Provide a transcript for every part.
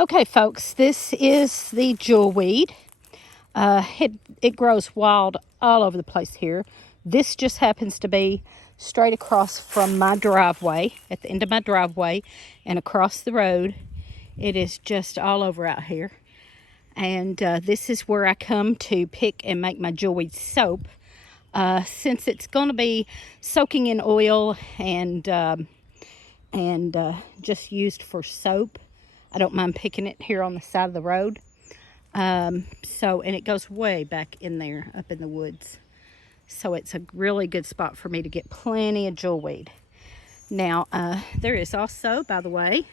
Okay, folks, this is the jewelweed. It grows wild all over the place here. This just happens to be straight across from my driveway, at the end of my driveway, and across the road. It is just all over out here. And this is where I come to pick and make my jewelweed soap. Since it's going to be soaking in oil and just used for soap, I don't mind picking it here on the side of the road. And it goes way back in there, up in the woods. So it's a really good spot for me to get plenty of jewelweed. Now, there is also, by the way,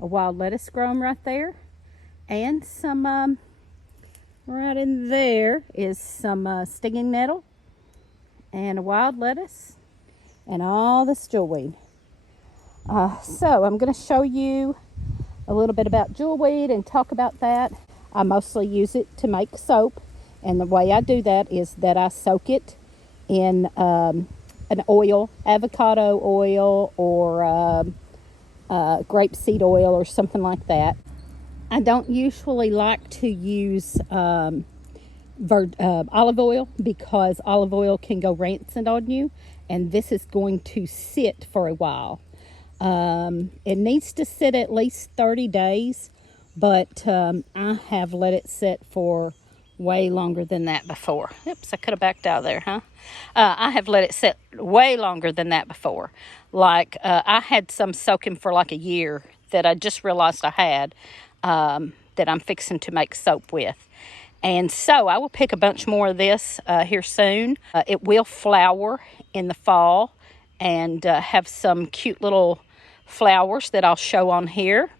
a wild lettuce growing right there. And some, right in there is some stinging nettle and a wild lettuce and all this jewelweed. So I'm going to show you a little bit about jewelweed and talk about that. I mostly use it to make soap, and the way I do that is that I soak it in an oil, avocado oil or grapeseed oil or something like that. I don't usually like to use olive oil because olive oil can go rancid on you, and this is going to sit for a while. It needs to sit at least 30 days, but I have let it sit for way longer than that before. Oops, I could have backed out of there, huh? I have let it sit way longer than that before. Like, I had some soaking for like a year that I just realized I had that I'm fixing to make soap with. And so I will pick a bunch more of this here soon. It will flower in the fall and have some cute little flowers that I'll show on here.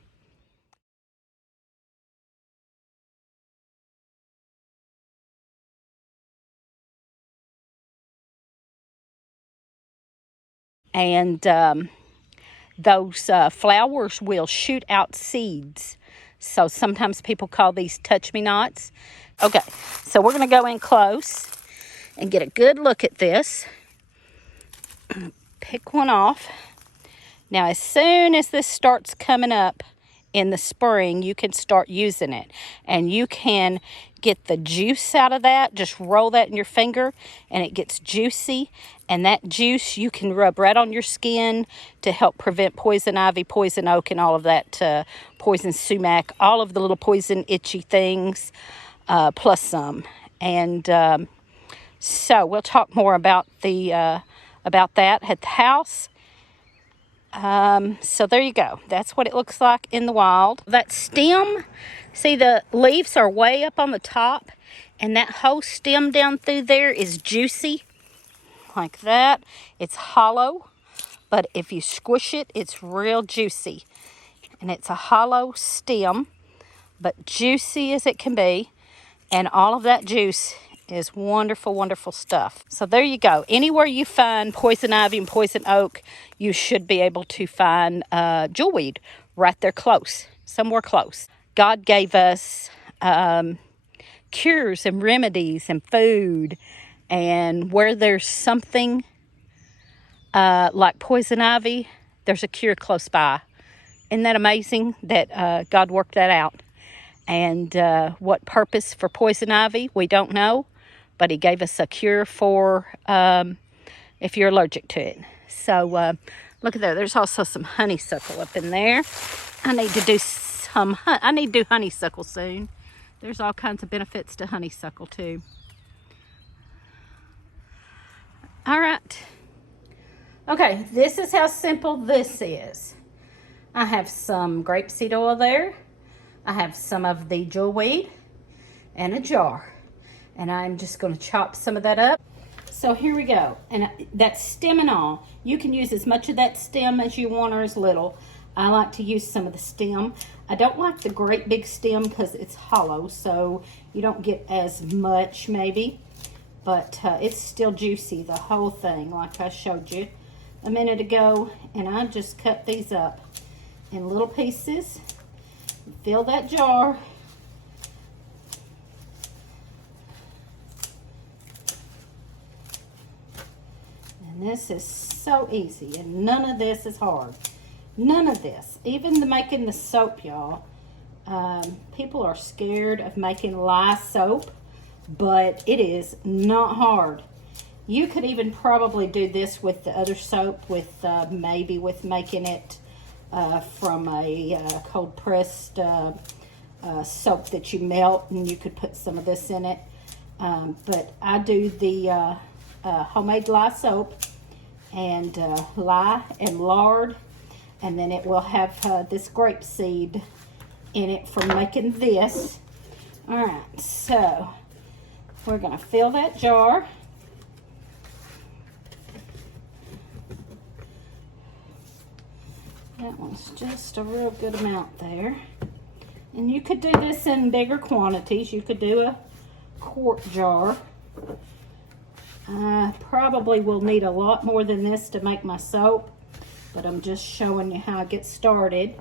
And those flowers will shoot out seeds. So sometimes people call these touch-me-nots. Okay, so we're going to go in close and get a good look at this. Pick one off. Now, as soon as this starts coming up in the spring, you can start using it. And you can get the juice out of that. Just roll that in your finger, and it gets juicy. And that juice you can rub right on your skin to help prevent poison ivy, poison oak, and all of that, poison sumac, all of the little poison itchy things, plus some. And so we'll talk more about that at the house. So there you go. That's what it looks like in the wild. That stem, see, the leaves are way up on the top, and that whole stem down through there is juicy, like that. It's hollow, but if you squish it, it's real juicy. And it's a hollow stem, but juicy as it can be. And all of that juice is wonderful, wonderful stuff. So there you go. Anywhere you find poison ivy and poison oak, you should be able to find jewelweed right there close, somewhere close. God gave us cures and remedies and food, and where there's something like poison ivy, there's a cure close by. Isn't that amazing that God worked that out? And what purpose for poison ivy, we don't know. But he gave us a cure for if you're allergic to it. So look at there. There's also some honeysuckle up in there. I need to do honeysuckle soon. There's all kinds of benefits to honeysuckle too. All right. Okay, this is how simple this is. I have some grapeseed oil there. I have some of the jewelweed and a jar. And I'm just going to chop some of that up. So here we go. And that stem and all, you can use as much of that stem as you want or as little. I like to use some of the stem. I don't like the great big stem because it's hollow, so you don't get as much maybe. But it's still juicy, the whole thing, like I showed you a minute ago. And I just cut these up in little pieces. Fill that jar. And this is so easy, and none of this is hard. None of this. Even making the soap, y'all, People are scared of making lye soap, but it is not hard. You could even probably do this with the other soap, with maybe with making it from a cold pressed soap that you melt, and you could put some of this in it. But I do the homemade lye soap, and lye and lard, and then it will have this grape seed in it for making this. All right, so we're gonna fill that jar. That one's just a real good amount there. And you could do this in bigger quantities. You could do a quart jar. I probably will need a lot more than this to make my soap, but I'm just showing you how I get started.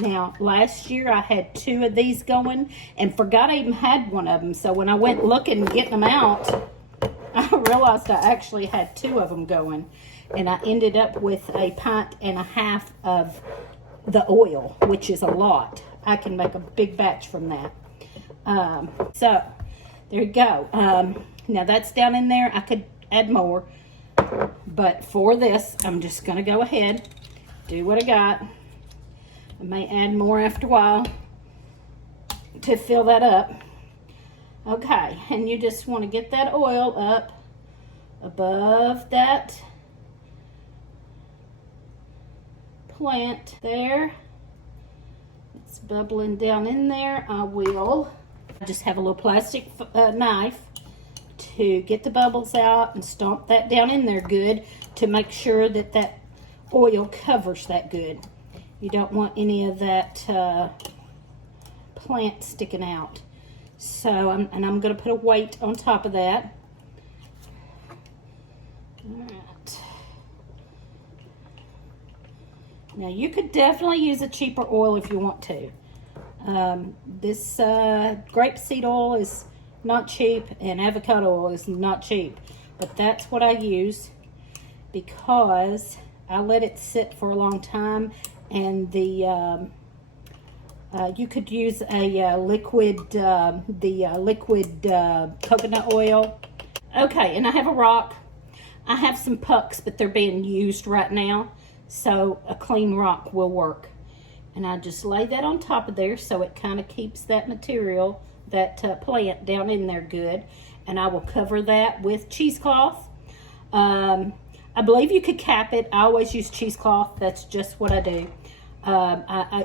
Now, last year I had 2 of these going and forgot I even had one of them. So when I went looking and getting them out, I realized I actually had 2 of them going. And I ended up with 1.5 pints of the oil, which is a lot. I can make a big batch from that. So, there you go. Now that's down in there. I could add more. But for this, I'm just going to go ahead, do what I got. I may add more after a while to fill that up. Okay, and you just want to get that oil up above that plant there. It's bubbling down in there. I will just have a little plastic knife to get the bubbles out and stomp that down in there good to make sure that that oil covers that good. You don't want any of that plant sticking out. So, I'm going to put a weight on top of that. All right. Now, you could definitely use a cheaper oil if you want to. This grapeseed oil is not cheap, and avocado oil is not cheap. But that's what I use because I let it sit for a long time. And the you could use a liquid coconut oil. Okay, and I have a rock. I have some pucks, but they're being used right now, so a clean rock will work. And I just lay that on top of there so it kind of keeps that material, that plant down in there good. And I will cover that with cheesecloth. I believe you could cap it. I always use cheesecloth. That's just what I do.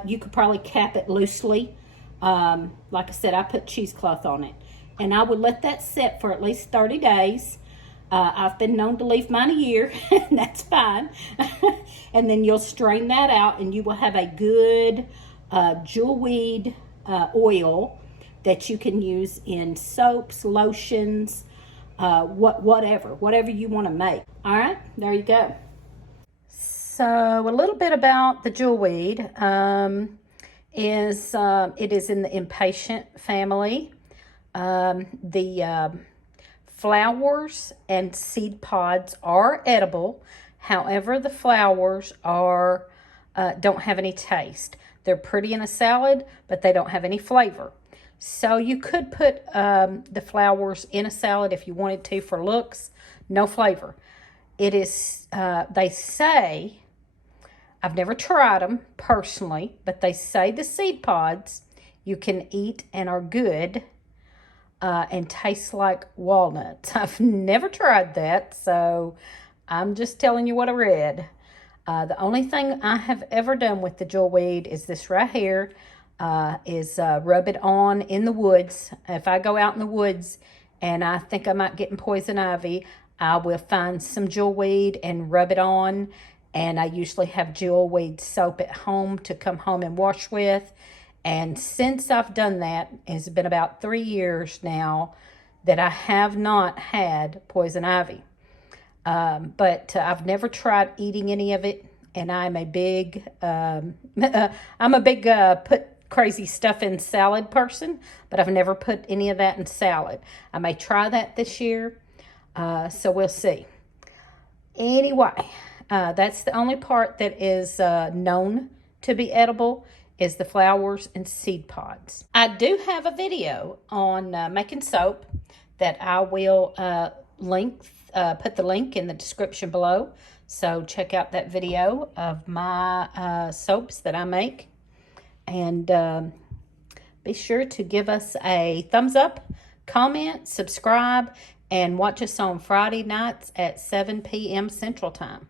You could probably cap it loosely. Like I said, I put cheesecloth on it. And I would let that sit for at least 30 days. I've been known to leave mine a year, and that's fine. And then you'll strain that out, and you will have a good jewelweed oil that you can use in soaps, lotions, whatever you want to make. All right, there you go. So a little bit about the jewelweed is it is in the impatient family. The flowers and seed pods are edible. However, the flowers are don't have any taste. They're pretty in a salad, but they don't have any flavor. So you could put the flowers in a salad if you wanted to for looks. No flavor. It is, they say, I've never tried them personally, but they say the seed pods you can eat and are good and taste like walnuts. I've never tried that, so I'm just telling you what I read. The only thing I have ever done with the jewelweed is this right here. Is rub it on in the woods. If I go out in the woods and I think I might get poison ivy, I will find some jewelweed and rub it on. And I usually have jewelweed soap at home to come home and wash with. And since I've done that, it's been about 3 years now that I have not had poison ivy. But I've never tried eating any of it. And I'm a big, put crazy stuff in salad person, but I've never put any of that in salad. I may try that this year, so we'll see. Anyway, that's the only part that is known to be edible is the flowers and seed pods. I do have a video on making soap that I will put the link in the description below. So check out that video of my soaps that I make. And be sure to give us a thumbs up, comment, subscribe, and watch us on Friday nights at 7 p.m. Central Time.